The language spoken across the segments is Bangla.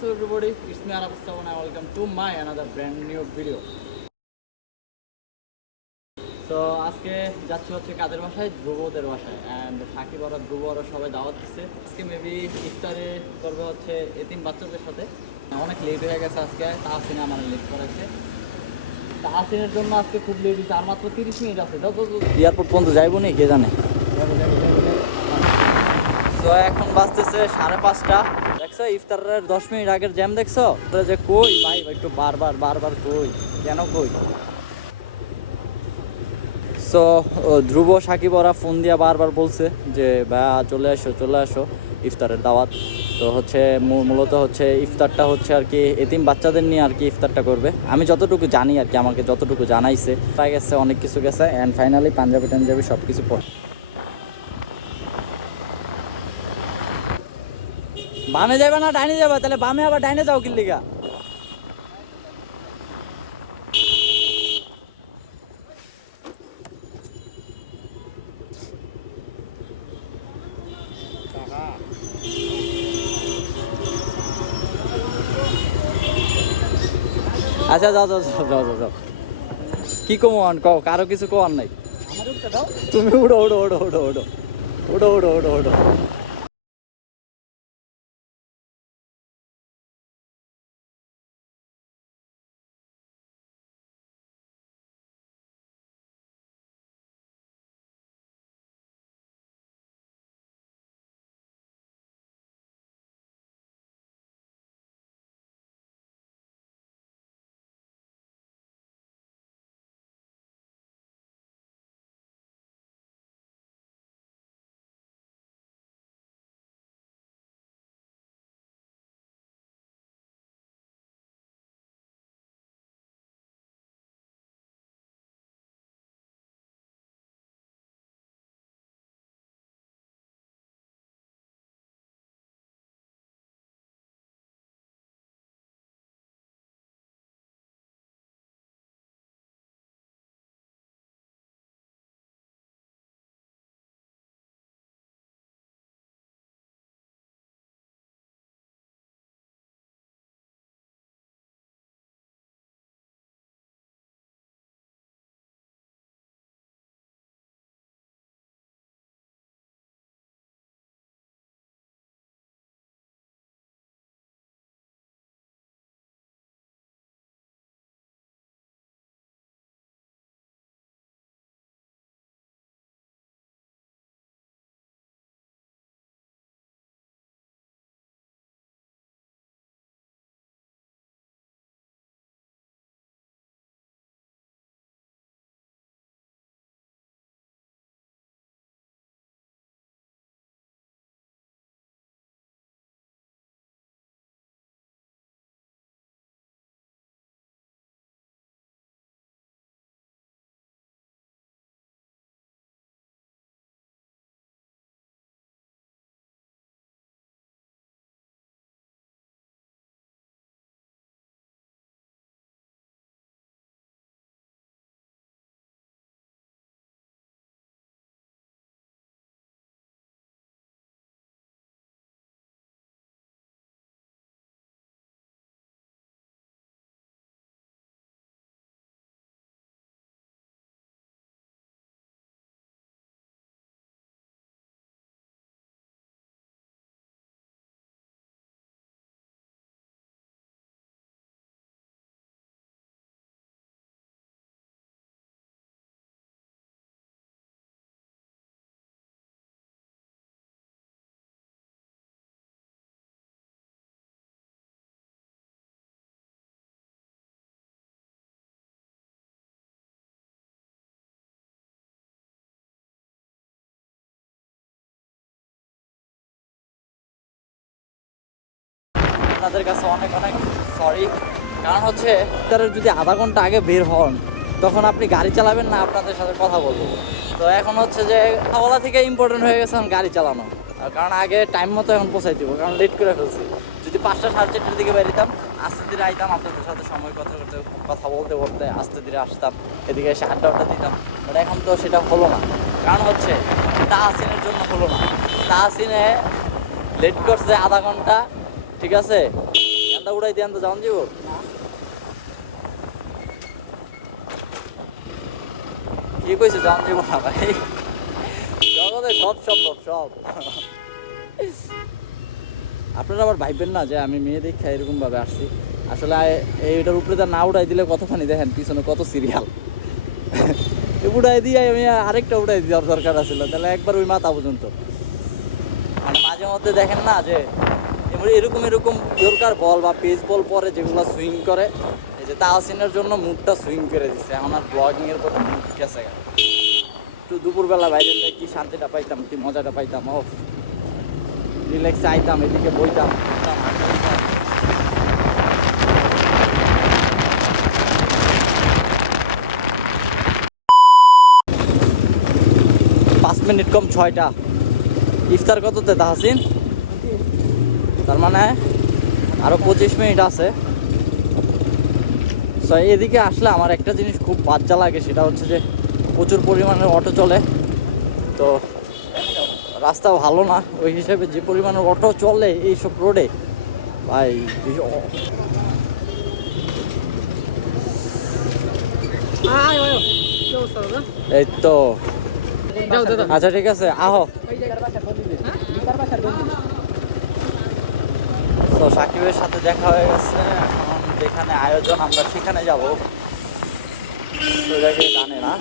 So everybody, it's me Arab Sawan and welcome to my another brand new video. So আজকে যাচ্ছি হচ্ছে কাদের বাসায়, ধ্রুবদের বাসায়, অ্যান্ড সাকিব ওরা ধ্রুব ওরা সবাই দাওয়াত দিচ্ছে। আজকে মেবি ইফতারে করবে হচ্ছে এতিম বাচ্চাদের সাথে। অনেক লেট হয়ে গেছে আজকে, তাহসিনে আমার লেট করেছে। তাহসিনের জন্য আজকে খুব লেট হয়েছে, আর মাত্র 30 মিনিট আছে। এয়ারপোর্ট পর্যন্ত যাইবো নি কে জানে। তো এখন বাজতেছে 5:30। দেখছো ইফতারের 10 মিনিট আগের জ্যাম দেখছো? যে কই ভাই একটু বারবার কই, কেন কই? সো ধ্রুব সাকিব ওরা ফোন দিয়া বারবার বলছে যে ভাইয়া চলে আসো ইফতারের দাওয়াত। তো হচ্ছে মূলত হচ্ছে ইফতারটা হচ্ছে আর কি এতিম বাচ্চাদের নিয়ে আর কি ইফতারটা করবে। আমি যতটুকু জানি আর কি, আমাকে যতটুকু জানাইছে প্রায় গেছে, অনেক কিছু গেছে, অ্যান্ড ফাইনালি পাঞ্জাবি সব কিছু পর। বামে যাবে না ডাইনে যাবে? তাহলে বামে আবার ডাইনে যাও কি লিগা? আচ্ছা যাও। কি কমান কও, কারো কিছু কমান নাই। তুমি উড়ো। আপনাদের কাছে অনেক সরি, কারণ হচ্ছে তারা যদি আধা ঘন্টা আগে বের হন তখন আপনি গাড়ি চালাবেন না, আপনাদের সাথে কথা বলবো। তো এখন হচ্ছে যে কথা বলা থেকে ইম্পর্টেন্ট হয়ে গেছে এখন গাড়ি চালানো, কারণ আগে টাইম মতো এখন পৌঁছাই দিব, কারণ লেট করে ফেলছি। যদি 5টা 4:30টার দিকে বেরিতাম, আস্তে ধীরে আইতাম, আপনাদের সাথে সময় কথা বলতে আস্তে ধীরে আসতাম, এদিকে এসে আড্ডা দিতাম। বাট এখন তো সেটা হলো না, কারণ হচ্ছে তাহসিনের জন্য হলো না। তাহসিনে লেট করছে আধা ঘন্টা, ঠিক আছে, গানটা উড়াই দিয়ে তো যাওন যাব কি কইছে যাওন যাব না ভাই জগতে সব সম্ভব সব আপনারা আবার ভাববেন না যে আমি মেয়ে দেখে এরকম ভাবে আসছি আসলে এইটার উপরে না উড়াই দিলে কতখানি দেখেন পিছনে কত সিরিয়াল উড়াই দিয়ে আমি আরেকটা উড়াই দেওয়ার দরকার আছিল তাহলে একবার ওই মাথা পর্যন্ত মানে মাঝে মধ্যে দেখেন না যে এরকম এরকম দরকার বল বা পেস বল পরে যেগুলো সুইং করে এই যে তাহসিনের জন্য মুডটা সুইং করে দিচ্ছে এখন আর ব্লগিং এর প্রতি মুড গেছে একটু দুপুরবেলা বাইরে কি শান্তিটা পাইতাম কি মজাটা পাইতাম ও রিল্যাক্স আইতাম এদিকে বইতাম 5 মিনিট কম 6টা ইফতার কততে তাহসিন তার মানে আরো 25 মিনিট আছে তো এদিকে আসলে আমার একটা জিনিস খুব বাজে লাগে সেটা হচ্ছে যে প্রচুর পরিমাণে অটো চলে তো রাস্তা ভালো না ওই হিসেবে যে পরিমাণে অটো চলে এইসব রোডে ভাই এই তো আচ্ছা ঠিক আছে আহো তো সাকিবের সাথে দেখা হয়ে গেছে এখন যেখানে আয়োজন আমরা সেখানে যাব তো জায়গায় জানে না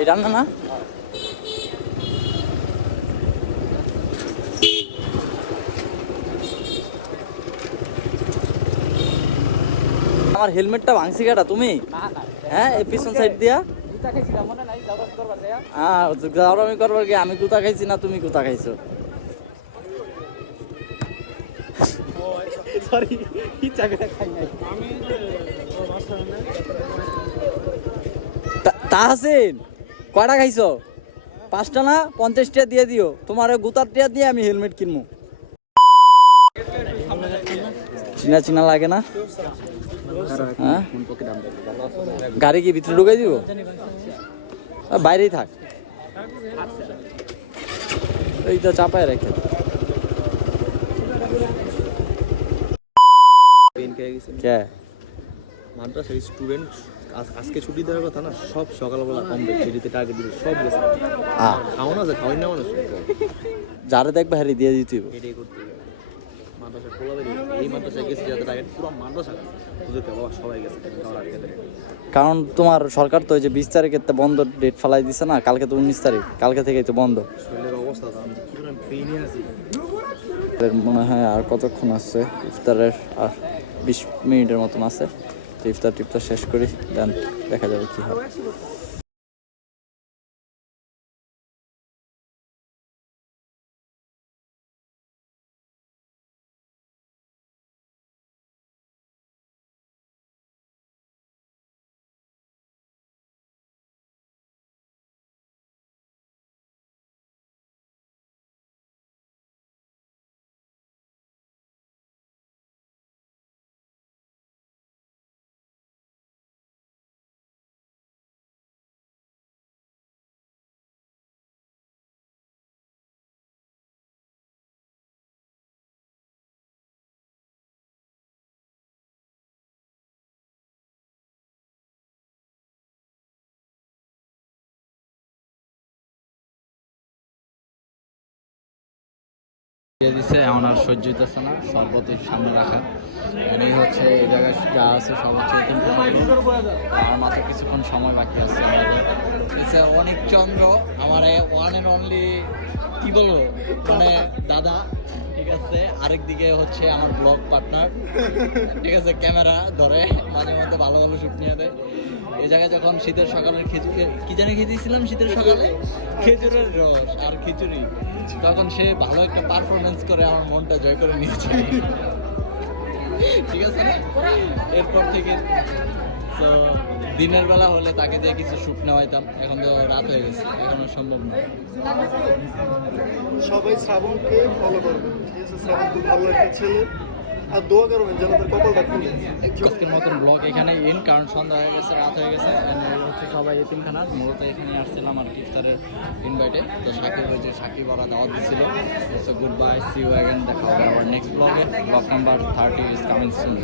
এই রান্না না আমার হেলমেটটা ভাঙছি কাটা তুমি হ্যাঁ এই পিছন সাইড দিয়া হ্যাঁ জাউরামি করবার কি আমি কুতা খাইছি না তুমি কুতা খাইছো তাহসিন কয়টা খাইছো 5টা না 50টা দিয়ে দিও তোমার গুতার টিয়া দিয়ে আমি হেলমেট কিনবো চিনা চিনা লাগে না হ্যাঁ গাড়ি কি ভিতরে ঢুকাই দিব বাইরেই থাক এই তো চাপায় রেখে কে মাদ্রাসার স্টুডেন্ট আজকে ছুটি দেওয়ার কথা না সব সকালবেলা কমবে ছুটিতে টার্গেট দিবে সব গেছে খাওয়ানো আছে খাওয়াই না মানুষ যারা দেখবে হারি দিয়ে দিতে এটাই করতে মাদ্রাসা খোলাবে এই মাদ্রাসায় গেছে যাতে টার্গেট পুরো মাদ্রাসা বুঝতে বাবা সবাই গেছে কারণ তোমার সরকার তো ওই যে 20 তারিখে বন্ধ ডেট ফেলাই দিছে না কালকে তো 19 তারিখ কালকে থেকেই তো বন্ধ শরীরের অবস্থা তো আমি কি করে পেইনে আছি মনে হয় আর কতক্ষণ আছে ইফতারের আর 20 মিনিটের মতন আছে তো ইফতার টিফতার শেষ করি দেন দেখা যাবে কি হয় দিচ্ছে এমন আর সহ্য হইতেছে না শরবতের সামনে রাখা এই হচ্ছে এই জায়গায় যা আছে সব হচ্ছে আমার মাথায় কিছুক্ষণ সময় বাকি আছে আমাদের অনেক চন্দ্র আমার ওয়ান অ্যান্ড অনলি কি বলবো মানে দাদা ঠিক আছে আরেকদিকে হচ্ছে আমার ব্লগ পার্টনার ঠিক আছে ক্যামেরা ধরে মাঝে মধ্যে ভালো ভালো শুট নিয়ে দেয় এই জায়গায় যখন শীতের সকালের খিচুড়ি কি জানি খেয়েছিলাম শীতের সকালে খেজুরের রস আর খিচুড়ি তখন সে ভালো একটা পারফরমেন্স করে আমার মনটা জয় করে নিয়েছে ঠিক আছে না এরপর থেকে তো দিনের বেলা হলে তাকে দিয়ে কিছু শুট নেওয়াইতাম এখন তো রাত হয়ে গেছে এখন সম্ভব না সবাই শ্রাবণকে ফলো করবে ঠিক আছে শ্রাবণ খুব ভালো একটা ছেলে আর দোয়া করবেন যেন তার কপালটা খুলে। আজকের মতন ব্লগ এখানে ইন, কারণ সন্ধ্যা হয়ে গেছে, রাত হয়ে গেছে। হচ্ছে সবাই এতিমখানার মূলত এখানে আসছিলাম আর ইফতারের ইনভাইটে। তো সাকিব হয়েছে, সাকিব ওরা দাওয়াত দিচ্ছিল। So good bye, see you again, দেখা হবে আবার next blog. Blog number 30 is coming soon.